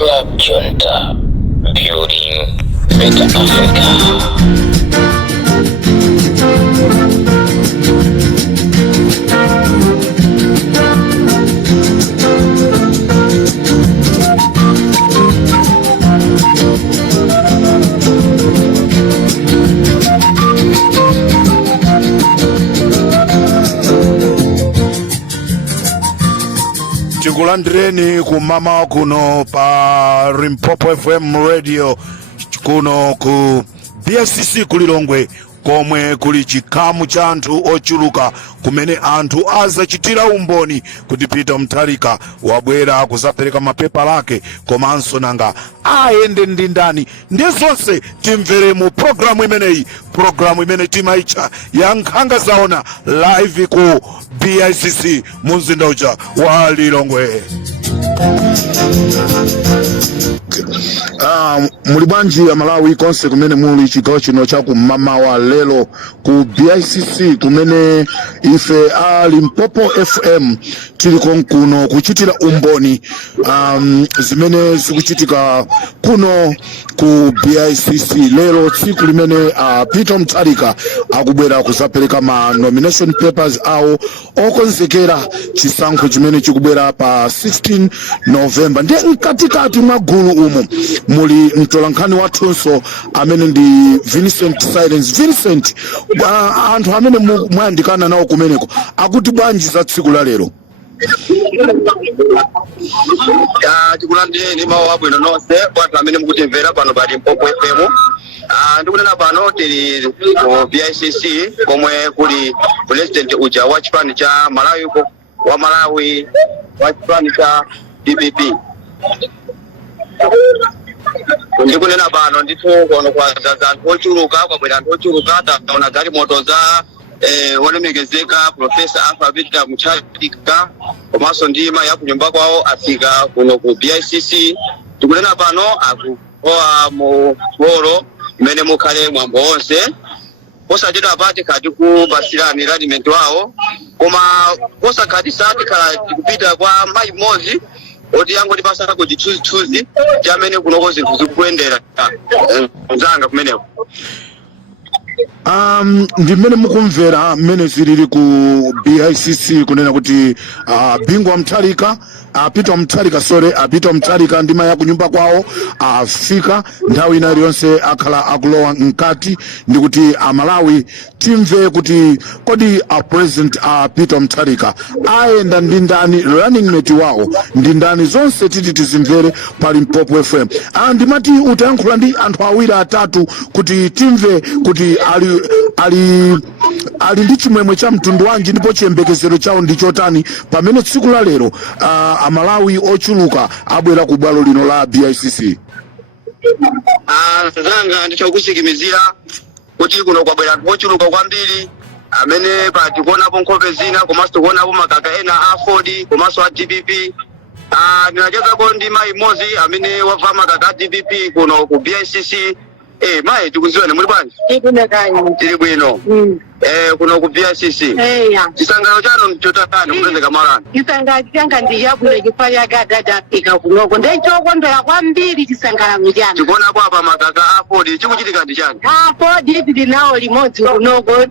Club Junta, building better Africa. Tikulandireni kumama kuno pa Limpopo FM radio kuno ku BSCC kulilongwe komwe kuli chikamu cha anthu ochuluka kumene anthu azachitira umboni kuti Peter Mutharika wabwera kuzapereka mapepa lake komanso nanga ayende ndi ndani ndi zonse timvere mu programu imeneyi, programu imene timaitcha ya nkhanga zaona live ku BICC mumzinda uja wa Lilongwe. Muli bwanji ya Malawi konse kumene muli chigawo chino cha kumama wa lelo ku BICC kumene ife Limpopo FM tili kuno kuchitira umboni zimene zikuchitika kuno ku BICC lero tsiku limene Peter Mutharika akubwera kuzapereka ma nomination papers awo okonzekera chisankho chimene chikubwera pa 16 November. Ndi mkatikati mwa gulu umo muli mtolankhani wathunso amene ndi Vincent Silence. Vincent, anthu amene mwayandikana nawo kumeneko akuti bwanji za tsiku la lero? Tikulandireni mawu abwino nonse kwathu amene mukutimvera pano pa Limpopo FM. Ndikunena pano tili ku BICC komwe kuli president uja wa chipani cha Malawi wa Malawi wa chipani cha DPP. Ndikunena pano ndithu kono kwa anthu ochuluka kwabwera anthu ochuluka taona gali moto za wolemekezeka Professor Peter Mutharika komanso ndima ya kunyumba kwawo afika kuno ku BICC. Tikunena pano akuoa mu holo imene mukhale mwambo onse posachedwa apati khati kupasirani arrangement wawo koma posakhati sati khala tikupita kwa mayi mmodzi oti yango tipasaka ku chithunzi chamene kunoko zinthu zikuyendera mzanga kumeneko. Ndimene mukumvera mmene zilili ku BICC kunena kuti bingwa Mutharika Peter Mutharika ndima ya kunyumba kwawo afika nthawi ina iliyonse akhala akulowa mkati ndi kuti Malawi timve kuti kodi president Peter Mutharika ayenda ndi ndani, running mate wawo ndi ndani, zonse titi tizimvere pa Limpopo FM. Ndimati utayankhula ndi anthu awiri atatu kuti timve kuti ali ndi chimwemwe cha mtundu wanji ndipo chiyembekezero chawo ndi chotani pamene tsiku la lero Amalawi ochuluka abwera ku bwalo lino la BICC. Zanga ndichokusikimizira kuti kuno kwabwera anthu ochuluka kwambiri amene patikuonapo nkhope zina komanso tikuonapo makaka ena a Ford komanso a DPP. Ndinachezako ndi mayi mmodzi amene wabva makaka a DPP kuno ku BICC. Mayi tikuziwane muli bwanji? Tili bwino. Kuno ku BICC. Chisangalalo chanu chotani kupezeka malani? Chisangalalo changa ndi yabwino chifukwa dada afika kunoko. Ndichokondwera kwambiri chisangalalo changa. Tikuonapo apa makaka a Ford chikuchitika ndi chani? Ford tili nawo limodzi kunoko.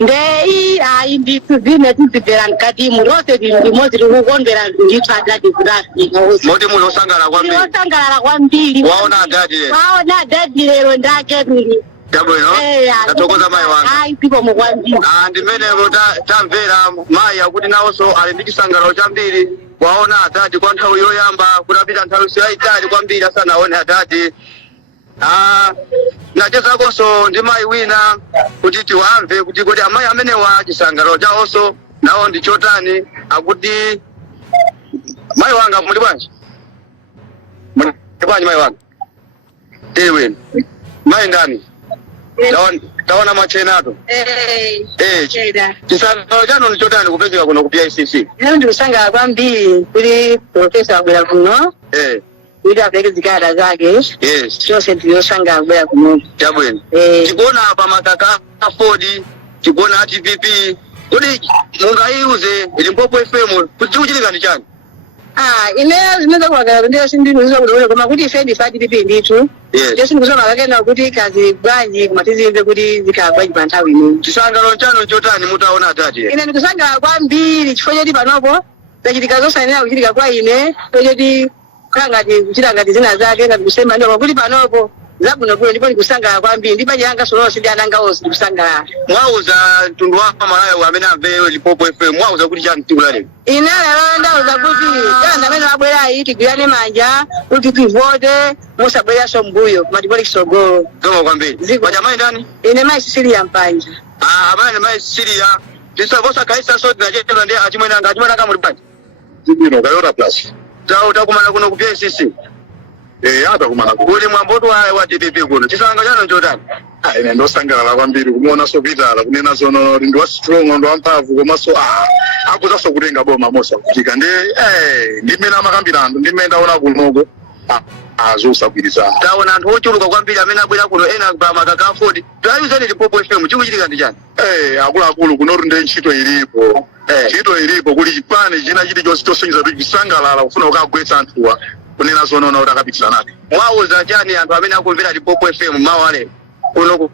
Ndei ndithu zine tizibvera mkati mulose limodzi tikukondwera ndithu adadi kudafika. Moti muli osangalala kwambiri? Osangalala kwambiri. Waona adadi lero? Waona adadi lero ndake tuli. Chabwino? Tatokoza mayi wanga. Tipo mukwambiri. Ndimene tamvera mayi akuti nawonso ali ndi chisangalalo chambiri waona adadi kwa nthawi yoyamba kutapita nthawi yayitali kwambiri asanaone adadi. Nachezakonso ndi mayi wina kuti tiwamve kuti kodi amayi amenewa chisangalalo chawonso nawo ndi chotani akuti mayi wanga muli bwanji? Muli bwanji mayi wanga? Wina. Mayi ndani? Taona machenato. Chisangalalo chanu ndi chotani kupezeka kuno ku BICC? Lero ndikusangala kwambiri kuti Professor abwera kuno. Wida apeleke zikada zake. Yes. Chose tuliyosanga kubwera kuno. Chabwino. Tikuona pa makaka a Ford, tikuona a DPP. Kodi mungaiuze Limpopo FM kuti chikuchitika ndi chani? ine zinaweza kuwagana ndio sindinizo kudola koma kuti fendi fadi bibi tu. Yes. Ndikuzoma kakena kuti kazi bwanji kumatizive kuti zikabwaji panthawi ino. Chisangalo chano chotani mutaona atati. Ine ndikusanga kwambiri chifukwa choti panopo tachitika zosayenera kuchitika kwa ine kuti kangati kuchita ngati zina zake ngati kusema ndio kuti panopo zabuno bwe ndipo ndikusanga kwambiri ndipaje yanga solo sidi ananga osi ndikusanga. Mwauza mtundu wa Malawi amene amve Limpopo FM mwauza kuti chani tikulale. Ine lero ndauza kuti kana amene abwera iti guyane manja kuti tivote musabwera so mbuyo matipoli kisogolo. Kama kwambiri. Kwa jamani ndani? Ine mai Sicilia mpanja. Amene mai Sicilia tisakosa kaisa so tinajeta ndiye achimwena kama mulipanje. Tibino kayora plus. Utakumana kuno kupia sisi. Hata kumana kuli mwamboto wa TPP kuno chisanga chano njotani ine ndosangala kwambiri kumuona sopitala kunena zono ndi wa strong ndo amphamvu komaso akuzaso kutenga boma mosa kutika ndimene amakambirando ndimene ndaona kunoko azosagwirizana taona anthu ochuluka kwambiri amene abwera kuno ena pa makaka afodi tayuzani Limpopo FM chikuchitika ndi chani akuluakulu kunotu ndi ntchito ilipo ntchito ilipo kuli chipani china chiti chosonyeza kuti chisangalala kufuna kukagwetsa anthuwa kunena zonoona kuti akapitisanake mwauza chani anthu amene akumvera Limpopo FM mawale kuno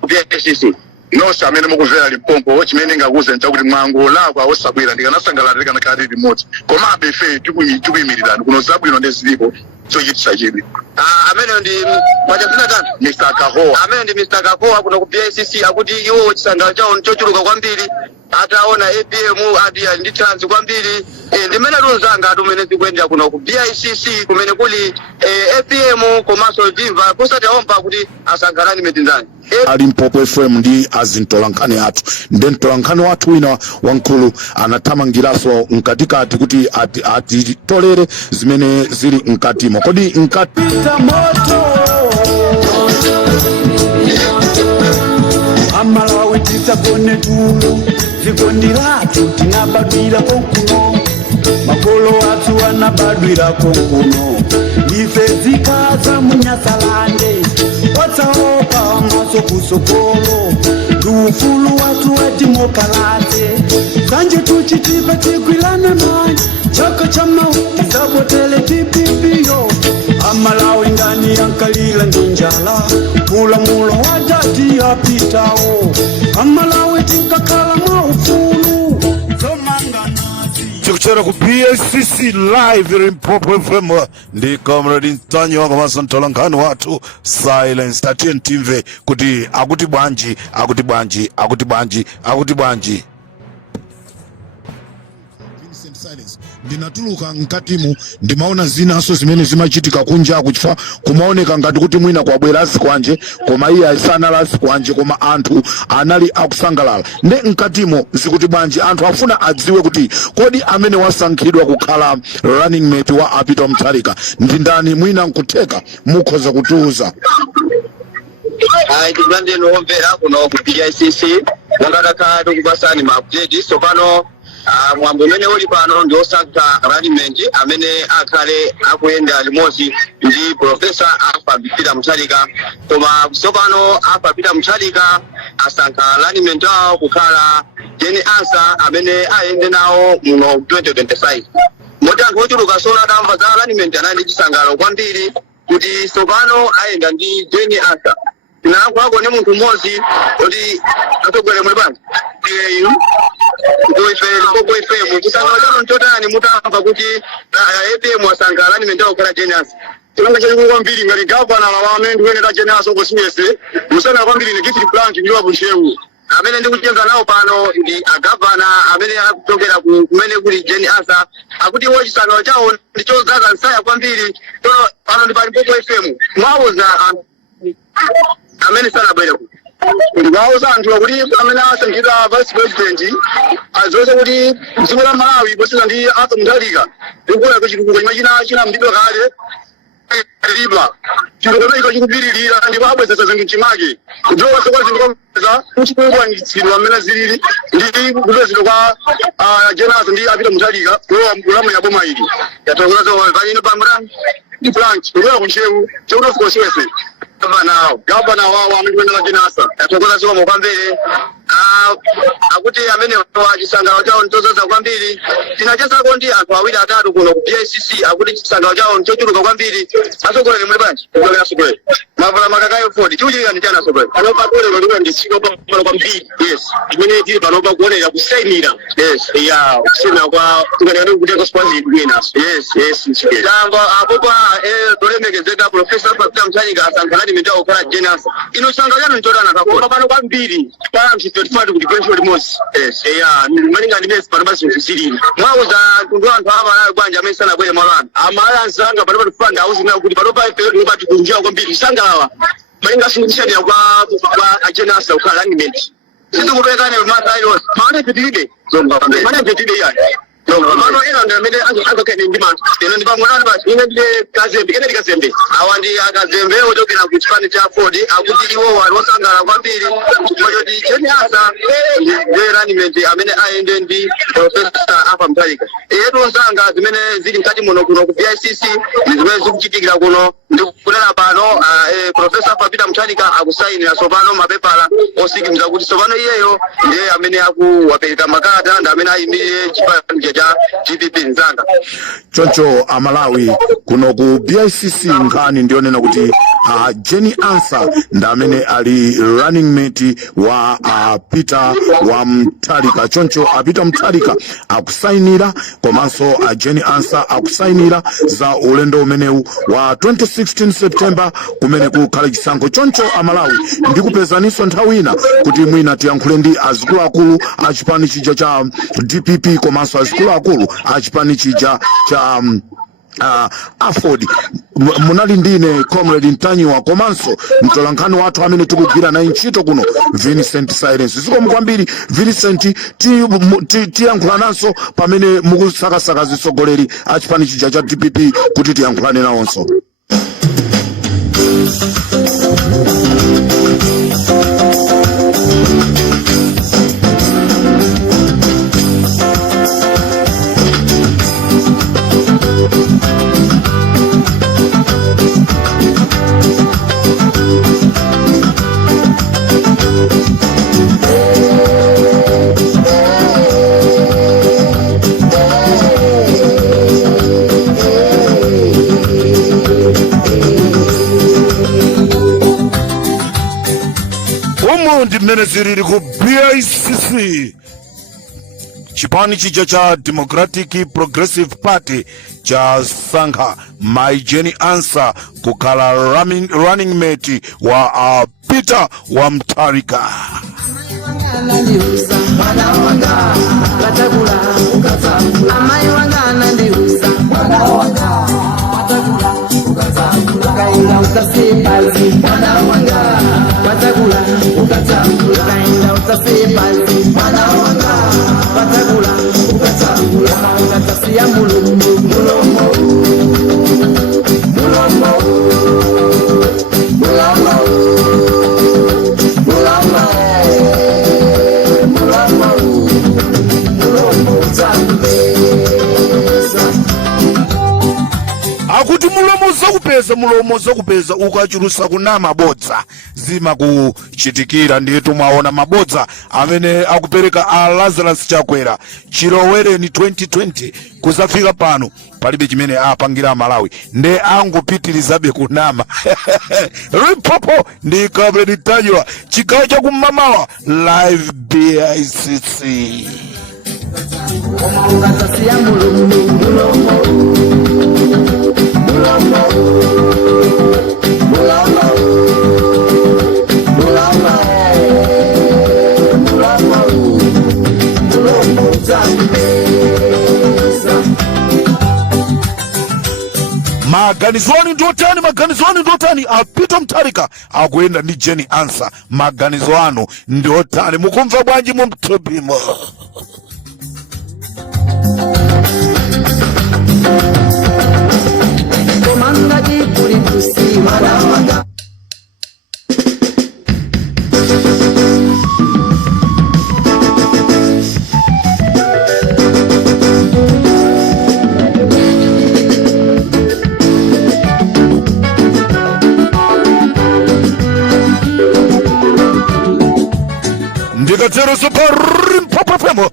kupia SCC nonse amene mukumvera Limpopo chimene ngakuze nchakuti mwangu lako awosabwera ndikanasangalala tikanakhala limodzi komabe ife tikuyimirirani kuno zabwino ndezilipo chochitisa chidwi amene ndi mwachazina tatu Mr. Kahowa amene ndi Mr. Kahowa kuno ku PICC akuti iwo chisangalo chawo chochuluka kwambiri ataona APM adi ndi chance kwambiri ndimene tunzanga atumene zikuendera kuno ku PICC kumene kuli APM komanso Dimva kusataomba kuti asangalani mitindani Limpopo FM ndi azintolankhani athu ndi mtolankhani wathu wina wankulu anathamangiraso mkatikati kuti atitolere zimene zili mkatimo kodi Pita moto Amalawi tisagone tulo zikondilatu tinabadwira konkuno makolo athu anabadwira konkuno ife zikaza munyasalande watsaopa maso kusokolo ufulu watu watimokalate sanje tuchitipa tigwilana mani chaka chama tisabotele tipipiyo Amalawi ndani yankalila ndinjala kula mulo wadati apitao Amalawi tikakala maufulu zomanga nazi chikuchera ku PICC live Limpopo FM ndi comrade Ntanyo komanso mtolankhani wathu Silence tatiye ntimve kuti akuti bwanji Silence ndinatuluka mkatimu ndimaona zinaso zimene zimachitika kunja kuchfa kumaoneka ngati kuti mwina kwabwera kwanje koma iye asanala kwanje koma anthu anali akusangalala ndi mkatimo zikuti bwanji anthu afuna adziwe kuti kodi amene wasankhidwa kukhala running mate wa Apito Mutharika ndi ndani mwina nkutheka mukhoza kutiuza tibande nomvera kuno ku PICC nangataka tikupasani ma update so pano mwambo umene uli pano ndi osankha arrangement amene akhale akuyenda limodzi ndi Professor Peter Mutharika koma tsopano Peter Mutharika asankha arrangement awo kukhala Jeni Ansah amene ayende nawo muno 2025 moti anthu ochuluka sola tamva za arrangement anali chisangalo kwambiri kuti tsopano ayenda ndi Jeni Ansah tinakuwako ni munthu mmodzi kuti atogwere mwe banja Limpopo FM chisangalo chano nchotani mutamva kuti APM wasankha arrangement awo kukhala Jeni Ansah Tulanga chali kwambiri ngati governor la wamene ndiwene Jeni Ansah ko siyese musana kwambiri ni Gift Blank ndiwa kunchewu amene ndikuchenga nawo pano ndi agavana amene akutokera kumene kuli Jeni Ansah akuti wo chisangalo chawo ndichodzaza nsaya kwambiri pano ndi pa Limpopo FM mwauza amene sanabwere ku ndikauza anthu kuti amene asankhidwa vice president azoza kuti dziko la Malawi poseza ndi Arthur Mutharika ndikuona kuti chikukuko china mdidwa kale riba chikukuko chikubiririra ndipo abwezesa zinthu chimake kudziwa kwa zinthu kuchikuwa ngitsidwa amene zilili ndi kupezedwa kwa Jeni Ansah ndi Apito Mutharika kulowa mulamu ya boma ili yatokoza zomwe palino pambrani ndi branch kulowa kunchewu cheuno sikosiwese Gavana wao amekuenda Jeni Ansah atokoza zomwe kwambere akuti amene chisangalalo chawo nchozoza kwambiri. Tinachezako ndi anthu awiri atatu kuno ku BICC akuti chisangalalo chawo nchochuluka kwambiri. Asogolere muli bwanji? Kuchokera asogolere. Mavala makakayo Ford. Chiuchika ndi chana asogolere. Panopa kuonera kuti ndisiko pano kwambiri. Yes. Imene tili panopa kuonera kusainira. Yes. Ya kusina kwa tunganira kuti sponsor kwina. Yes. Tamba apopa tolemekezeka Professor Fabita Mutharika asangalani mitawo kala Genas. Ino sangalalo nchotana kakona pano kwambiri. Para mchitotfatu kuti kwencho limosi. Yes. Ya malinga ndi mesi panopa zinthu mwauza kundu anthu amalawi bwanja amene sanabwere malano amalawi anzanga panopa tufanda auzinao kuti panopa tupati kunjira kwambiri sangalawa malinga sindishanira kwa Agenasa ukhala angimenti sizikupekane mathailo maana petilibe maana petilibe yani mano ino ndi amene angakene ndi manthu ino ndi pamwana basi ine ndi kazembe kene ndi kazembe awa ndi akazembe ochokera ku chipani cha Ford akuti iwo wali osangala kwambiri kuti Genas ndi running amene ayende ndi Professor Arthur Mutharika yetu osanga zimene zili mkati muno kuno ku BICC zimene zikuchitikira kuno ndi kunena pano Professor Fabita Mutharika akusainira sopano mapepala osikimiza kuti sopano iyeyo ndiye amene akuwapereka makalata ndi amene ayimirire chipani cha GPP nzanga. Choncho amalawi kuno ku BICC nkhani ndionena kuti Genas ndi amene ali running mate wa Peter wa Mutharika. Choncho Peter Mutharika akusainira komanso Genas akusainira za ulendo umenewu wa 2016 September kumene kukhala chisankho. Choncho amalawi ndikupezaniso nthawi ina kuti mwina tiyankhule ndi azikuluakulu a chipani chija cha DPP komanso azikuluakulu a chipani chija cha Ford. Munali ndine Comrade Ntanyiwa komanso mtolankhani wathu amene tikugwira naye ntchito kuno Vincent Silence. Zikomo kwambiri Vincent, tiyankhula nanso pamene mukusakasaka zisogoleri a chipani chija cha DPP kuti tiyankhulane nawonso. Ndi mmene zilili ku BICC chipani chija cha Democratic Progressive Party cha sankha Genas kukhala running mate wa Peter wa Mutharika. Kainda utasipazi mwana wanga patakula ukatambula kainda utasipazi mwana wanga patakula ukatambula kainda tasia mulomo mulomo mulomo mulomo mulomo mulomo mulomo akuti mulomo zakupeza ukachulusa kuna mabodza zima kuchitikira. Ndiyetu mwaona mabodza amene akupereka Lazarus Chakwera Chilowereni 2020 kuzafika pano palibe chimene apangira Malawi nde angopitirizabe kunama. Ripopo ndi Comrade Ntanyiwa chigawo cha kumamawa live BICC. Maganizoni ndotani Peter Mutharika akuenda ndi Genas. Maganizo anu ndotani mukumva bwanji mu mtobimo? Komanga jipuri kusi mwana ndikatero komanso pa Limpopo FM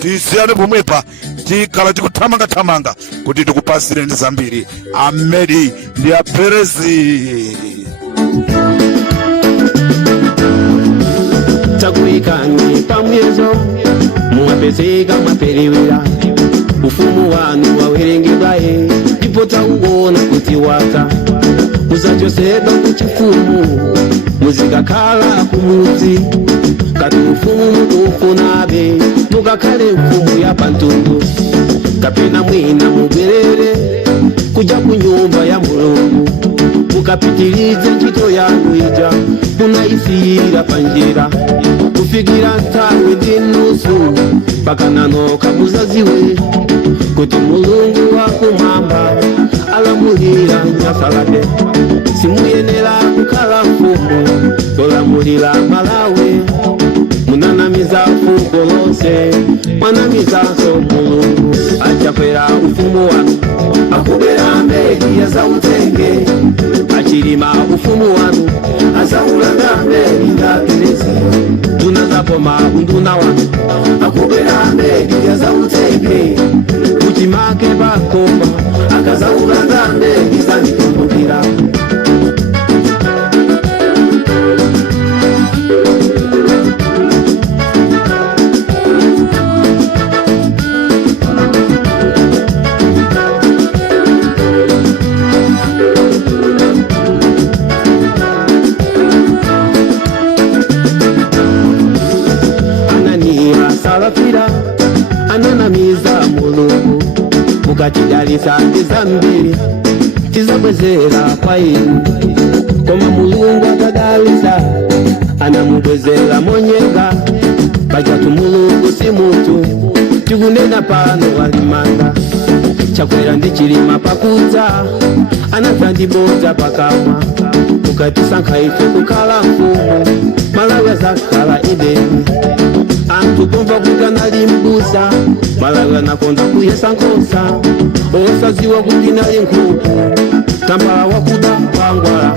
tisiyane pomwepa tikhala tikuthamanga kuti tikupasire ndi zambiri. Amedi ndi aperezi takuikani pamwezo muwapezeka mwapelewera ufumu wanu wawerengedwaye ndipo tauona kuti wata musachosedwa kuchifumu muzikakhala kumudzi kati ufumu mukufunabe mukakhale mfumu ya pantundu kapena mwina mubwerere kuja ku nyumba ya Mulungu mukapitilize ntchito yanu ija munayisiyira panjira kufikira nthawi ndi nusu pakananoka muzaziwe kuti Mulungu wakumwamba alamulira nyasalade simuyenera kukhala mfumu yolamulira Malawi munanamiza fuko lonse mwanamizanso Mulungu achakwera ufumu wanu akubera mbegi ya zautenge achilima ufumu wanu azaulanda mbegi nga Perezi tunazapoma unduna wanu akubera mbegi ya zautenge uchimake bakoma akazaulanda mbegi za mitumbukira ananamiza Mulungu mukatidalisa ndizambiri tizabwezera kwa inu koma Mulungu atadalisa anamubwezera monyenga pachatu Mulungu si mutu tikunena pano walimanda chakwera ndi chilima pakudza anatandibodza pakamwa mukatisankha ife kukhala mfumu Malawi azakhala Edeni anthu kumva kuti anali m'busa Malawi anakonda kuyesa nkhosa osadziwa kuti nali nkhuku tambala wakuda kwangwala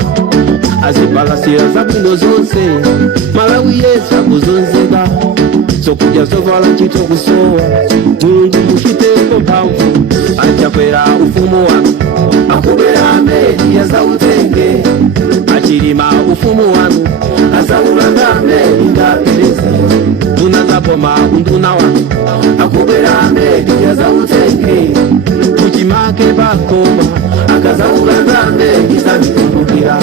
azibalasira zabwino zonse Malawi yense akuzunzika zokudya zovala ntchito kusowa Mulungu muchiteko mphamvu achakwera ufumu wanu akubera mbegi ya zautenge achilima ufumu wanu azaulanda mbegi nga Perezi tunazapoma unduna wanu akubera mbegi ya zautenge uchimake bakoma akazaulanda mbegi za mitumbukira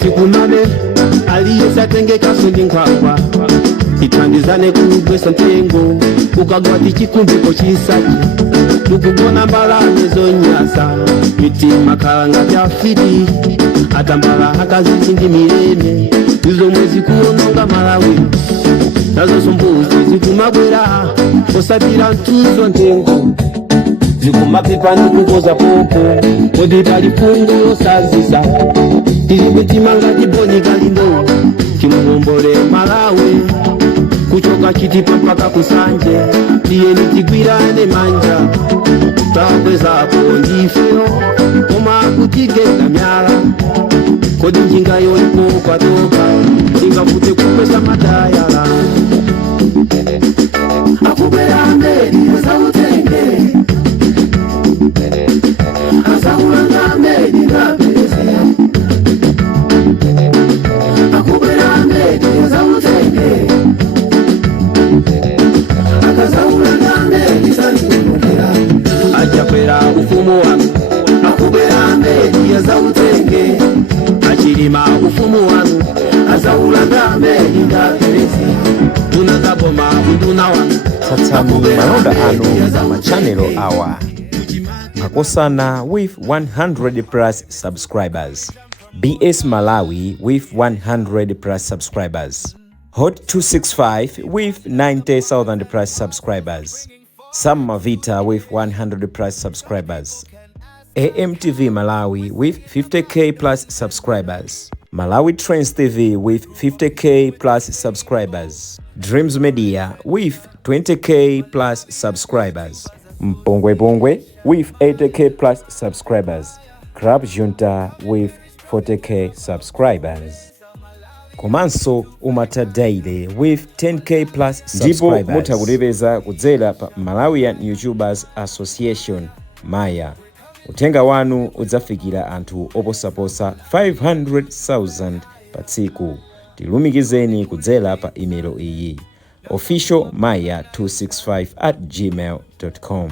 tikumane aliyesatengeka sundi nkhwangwa tithandizane kugwesa ntengo ukagwa tichikumbiko chisachi tukugona mbalame zonyasa mitima khala ngati afiti atambala akazizi ndi mileme izomwe zikuononga Malawi nazo sombuzi zikumabwera osatira ntuzo ntengo zikumapipa ndikukoza popo kodi pali fungo osazisa tili mitima ngati boni kalindo timuombole Malawi kuchoka Chitipa mpaka kusanje tiyeni tigwirane manja tawakwezapo ndifeyo koma kutigenda myala kodi njinga yolipo kwatoka ingafute kukwesa matayala akubera mbegi azautenge azaulanda mbegi nga Perezi akubera mbegi azautenge akazaulanda mbegi za mitumbukira achakwera ufumu wanu akubera mbegi azautenge achilima ufumu wanu azaulanda mbegi nga Perezi tunazapoma unduna wanu tsatsani malonda anu machanelo awa akosana with 100 plus subscribers. BS Malawi with 100 plus subscribers. Hot 265 with 90,000 plus subscribers. Sam Mavita with 100 plus subscribers. AMTV Malawi with 50k plus subscribers, Malawi Trends TV with 50k plus subscribers, Dreams Media with 20k plus subscribers, Mpongwe Pongwe with 80k plus subscribers, Club Junta with 40k subscribers. Komanso Umata Daily with 10k plus subscribers. Ndipo mutakulipeza kudzera pa Malawian YouTubers Association Maya. Utenga wanu udzafikira anthu oposaposa 500,000 pa tsiku. Tilumikizeni kudzera pa email iyi officialmaya265@gmail.com.